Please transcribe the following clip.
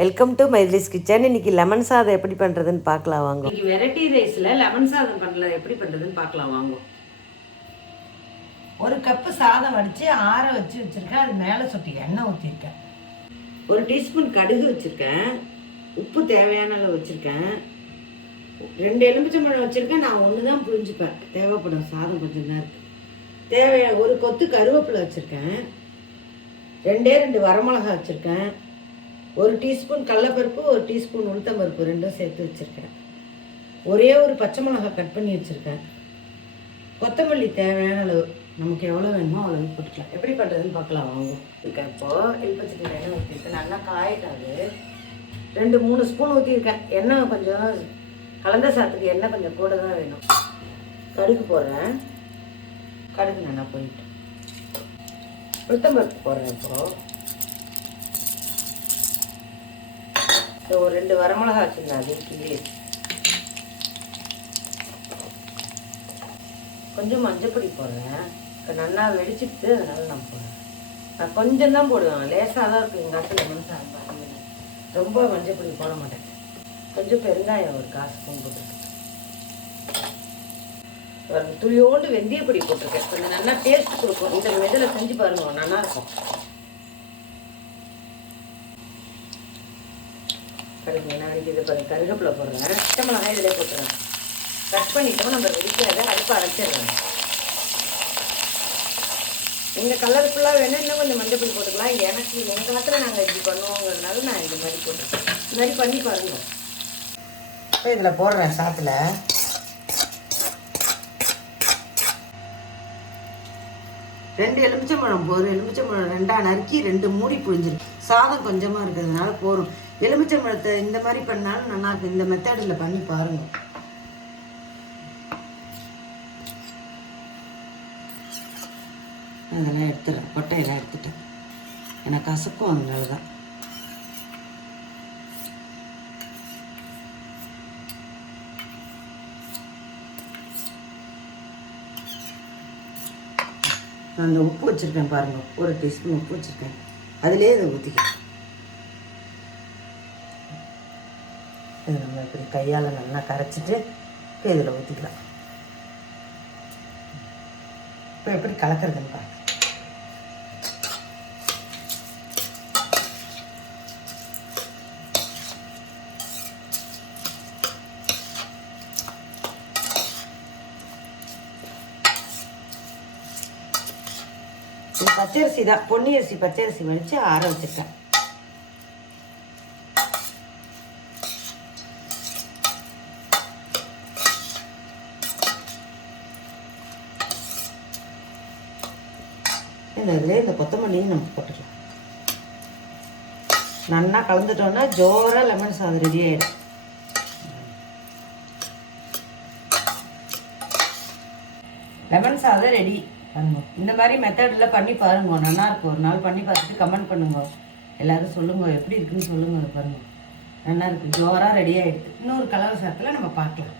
Welcome to Maithili's kitchen. இன்னைக்கு lemon சாதம் எப்படி பண்ணுறதுன்னு பார்க்கலாம் வாங்க. இன்னைக்கு வெரைட்டி ரைஸில் லெமன் சாதம் பண்ணல எப்படி பண்ணுறதுன்னு பார்க்கலாம் வாங்க. ஒரு கப்பு சாதம் வடித்து ஆற வச்சுருக்கேன். அது மேலே சொட்டி எண்ணெய் ஊற்றிருக்கேன். ஒரு டீஸ்பூன் கடுகு வச்சுருக்கேன். உப்பு தேவையான அளவு வச்சுருக்கேன். 2 எலுமிச்சம்பழம் வச்சுருக்கேன். நான் ஒன்று தான் புரிஞ்சுப்பேன், தேவைப்படும் சாதம் கொஞ்சம் தான் இருக்குது. தேவையான ஒரு கொத்து கருவேப்பிலை வச்சுருக்கேன். 2 வரமிளகா வச்சுருக்கேன். 1 டீஸ்பூன் கடலைப்பருப்பு, 1 டீஸ்பூன் உளுத்தம்பருப்பு ரெண்டும் சேர்த்து வச்சுருக்கேன். ஒரே ஒரு பச்சை மிளகா கட் பண்ணி வச்சுருக்கேன். கொத்தமல்லி தேவையான அளவு, நமக்கு எவ்வளோ வேணுமோ அவ்வளோ போட்டுக்கலாம். எப்படி பண்ணுறதுன்னு பார்க்கலாம் வாங்க. இருக்கேன் இப்போது எலுமிச்சம்பழம் எண்ணெய் ஊற்றிருக்கேன். நல்லா காயிட்டாது. 2-3 ஸ்பூன் ஊற்றிருக்கேன். எண்ணெய் கொஞ்சம் கலந்த சாதத்துக்கு எண்ணெய் கொஞ்சம் கூட தான் வேணும். கடுகு போடுறேன். கடுகு நல்லா போயிட்டு உளுத்தம்பருப்பு போடுறேன். இப்போது ஒரு 2 வரமிளகா வச்சுருந்தேன். அது கிள்ளி கொஞ்சம் மஞ்சப்பொடி போடுறேன். இப்போ நல்லா வெடிச்சிட்டு அதனால நான் போடுறேன். நான் கொஞ்சம் தான் போடுவேன், லேசாக தான் இருக்குது எங்கள் காட்டு லெமன் சாதம் பாருங்க. ரொம்ப மஞ்சப்பொடி போட மாட்டேன். கொஞ்சம் பெருங்காயம் ஒரு 1/4 ஸ்பூன் போட்டிருக்கேன். துளியோண்டு வெந்தயப்பொடி போட்டிருக்கேன். கொஞ்சம் நல்லா டேஸ்ட் கொடுக்கும். இந்த இதில் செஞ்சு பாருங்க, நல்லாயிருக்கும். கடுகு என்ன இது பாருங்க. கருவேப்பிலை போடுறேன். பச்சை மிளகாய் இதிலே போட்டுறேன். கட் பண்ணிட்டோம். நம்ம வெடிக்காத அடுப்பு அரைச்சிடுறேன். எங்கள் கலர்ஃபுல்லாக வேணும், இன்னும் கொஞ்சம் மஞ்சள் போட்டுக்கலாம். எனக்கு எங்கள் காலத்தில் நாங்கள் இப்படி பண்ணுவோங்கிறதுனால நான் இந்த மாதிரி போட்டுருக்கேன். இந்த மாதிரி பண்ணி பாருங்கள். இப்போ இதில் போடுறேன் சாத்தில். ரெண்டு எலுமிச்சம்பழம் போதும். எலுமிச்சம்பழம் 2ஆக நறுக்கி 2 மூடி புழிஞ்சிருக்கு. சாதம் கொஞ்சமாக இருக்கிறதுனால போதும். எலுமிச்சம்பழத்தை இந்த மாதிரி பண்ணாலும் நல்லாயிருக்கும். இந்த மெத்தடில் பண்ணி பாருங்கள். அதெல்லாம் எடுத்துடுறேன். கொட்டையெல்லாம் எடுத்துட்டேன். எனக்கு கசக்கும், அதனால தான். நான் அந்த உப்பு வச்சுருக்கேன் பாருங்கள். 1 டீஸ்பூன் உப்பு வச்சுருக்கேன். அதிலே இதை ஊற்றிக்கிறேன். இது நம்ம இப்படி கையால் நல்லா கரைச்சிட்டு இப்போ இதில் ஊற்றிக்கலாம். இப்போ எப்படி கலக்கிறதுன்னு பாருங்க. இது பச்சரிசி தான், பொன்னி அரிசி பச்சரிசி வடித்து ஆற வச்சுருக்கேன். இதில் இந்த கொத்தமல்லியும் நம்ம போட்டுக்கலாம். நல்லா கலந்துட்டோன்னா ஜோராக லெமன் சாதம் ரெடி ஆகிடும். லெமன் சாதம் ரெடி பண்ணுங்க. இந்த மாதிரி மெத்தடில் பண்ணி பாருங்க, நல்லாயிருக்கும். ஒரு நாள் பண்ணி பார்த்துட்டு கமெண்ட் பண்ணுங்க. எல்லோரும் சொல்லுங்க எப்படி இருக்குன்னு சொல்லுங்க. பாருங்கள், நல்லா இருக்குது. ஜோராக ரெடி ஆகிடுது. இன்னொரு கலர் சாதத்தில் நம்ம பார்க்கலாம்.